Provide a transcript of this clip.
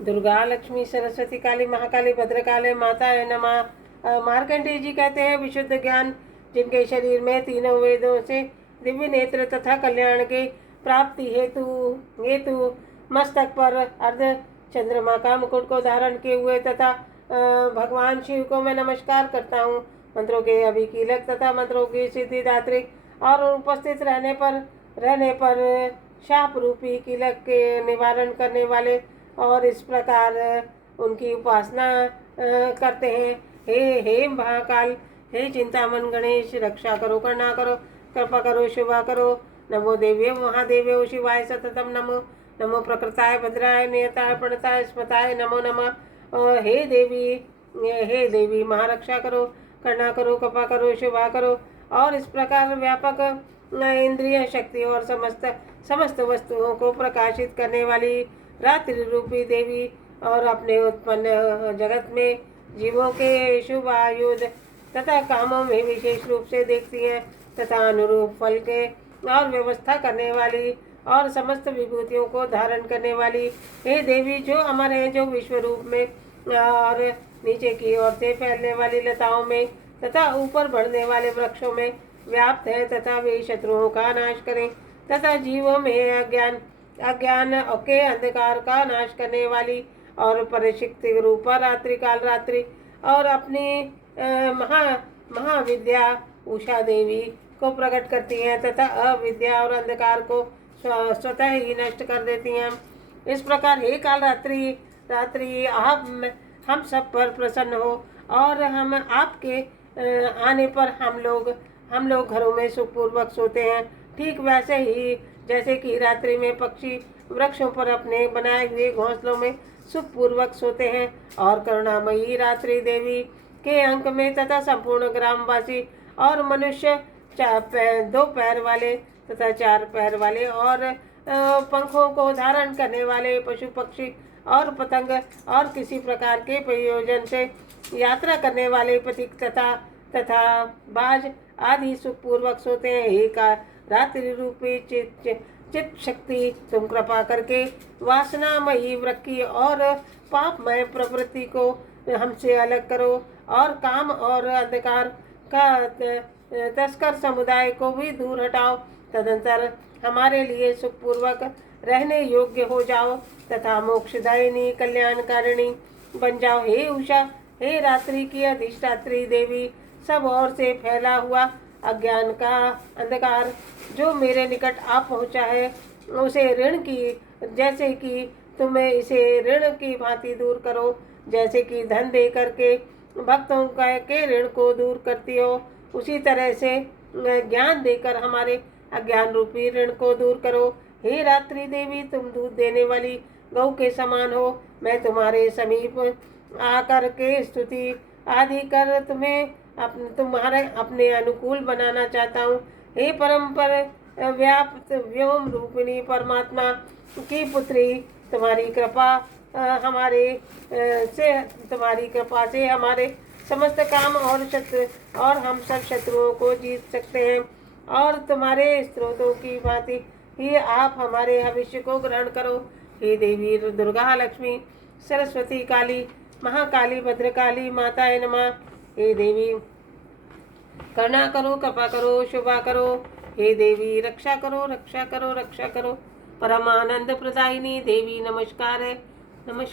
दुर्गा, लक्ष्मी, सरस्वती, काली, महाकाली, भद्रकाली माताए नमः। मार्कंडेय जी कहते हैं, विशुद्ध ज्ञान जिनके शरीर में तीनों वेदों से दिव्य नेत्र तथा कल्याण के प्राप्ति हेतु हेतु मस्तक पर अर्ध चंद्रमा का मुकुट को धारण किए हुए तथा भगवान शिव को मैं नमस्कार करता हूँ। मंत्रों के अभिकीलक तथा मंत्रों की सिद्धिदात्री और उपस्थित रहने पर शाप रूपी कीलक के निवारण करने वाले और इस प्रकार उनकी उपासना करते हैं। हे महाकाल, हे चिंतामन गणेश, रक्षा करो, करुणा करो, कृपा करो, शुभा करो। नमो देव्य महादेव्यो शिवाय सततम नमो। नमो प्रकृताय भद्राय नियताय प्रणताय स्मताय नमो नमः। हे देवी महारक्षा करो, करुणा करो, कृपा करो, शुभा करो। और इस प्रकार व्यापक इंद्रिय शक्ति और समस्त वस्तुओं को प्रकाशित करने वाली रात्रि रूपी देवी और अपने उत्पन्न जगत में जीवों के शुभ आयुध तथा कामों में विशेष रूप से देखती हैं तथा अनुरूप फल के और व्यवस्था करने वाली और समस्त विभूतियों को धारण करने वाली हे देवी, जो अमर है, जो विश्व रूप में और नीचे की ओर से फैलने वाली लताओं में तथा ऊपर बढ़ने वाले वृक्षों में व्याप्त है तथा वे शत्रुओं का नाश करें तथा जीवों में अज्ञान के अंधकार का नाश करने वाली और परिशक्ति रूपा रात्रि काल रात्रि और अपनी महाविद्या उषा देवी को प्रकट करती हैं तथा अविद्या और अंधकार को स्वतः ही नष्ट कर देती हैं। इस प्रकार हे काल रात्रि आप हम सब पर प्रसन्न हो और हम आपके आने पर हम लोग घरों में सुखपूर्वक सोते हैं। ठीक वैसे ही जैसे कि रात्रि में पक्षी वृक्षों पर अपने बनाए हुए घोंसलों में सुखपूर्वक सोते हैं। और करुणामयी रात्रि देवी के अंक में तथा संपूर्ण ग्रामवासी और मनुष्य 2 पैर वाले तथा 4 पैर वाले और पंखों को धारण करने वाले पशु पक्षी और पतंग और किसी प्रकार के प्रयोजन से यात्रा करने वाले पथिक तथा बाज आदि सुखपूर्वक सोते हैं। हे का रात्रि रूपी चित शक्ति, तुम कृपा करके वासनामयी वृक्की और पापमय प्रवृत्ति को हमसे अलग करो और काम और अंधकार का तस्कर समुदाय को भी दूर हटाओ। तदंतर हमारे लिए सुखपूर्वक रहने योग्य हो जाओ तथा मोक्षदायिनी कल्याणकारिणी बन जाओ। हे उषा, हे रात्रि की अधिष्ठात्री देवी, सब ओर से फैला हुआ अज्ञान का अंधकार जो मेरे निकट आ पहुँचा है उसे जैसे कि तुम्हें इसे ऋण की भांति दूर करो। जैसे कि धन दे करके भक्तों के ऋण को दूर करती हो, उसी तरह से ज्ञान देकर हमारे अज्ञान रूपी ऋण को दूर करो। हे रात्रि देवी, तुम दूध देने वाली गौ के समान हो। मैं तुम्हारे समीप आकर के स्तुति आदि कर तुम्हारे अपने अनुकूल बनाना चाहता हूँ। हे परम्पर व्याप्त व्योम रूपिणी परमात्मा की पुत्री, तुम्हारी कृपा से हमारे समस्त काम और हम सब शत्रुओं को जीत सकते हैं। और तुम्हारे स्त्रोतों की भांति ही आप हमारे भविष्य को ग्रहण करो। हे देवी दुर्गा, लक्ष्मी, सरस्वती, काली, महाकाली, भद्रकाली माताए नमः। हे देवी करुणा करो, कृपा करो, शुभा करो। हे देवी रक्षा करो, रक्षा करो, रक्षा करो। परमानंद प्रदायिनी देवी नमस्कार है, नमस्कार।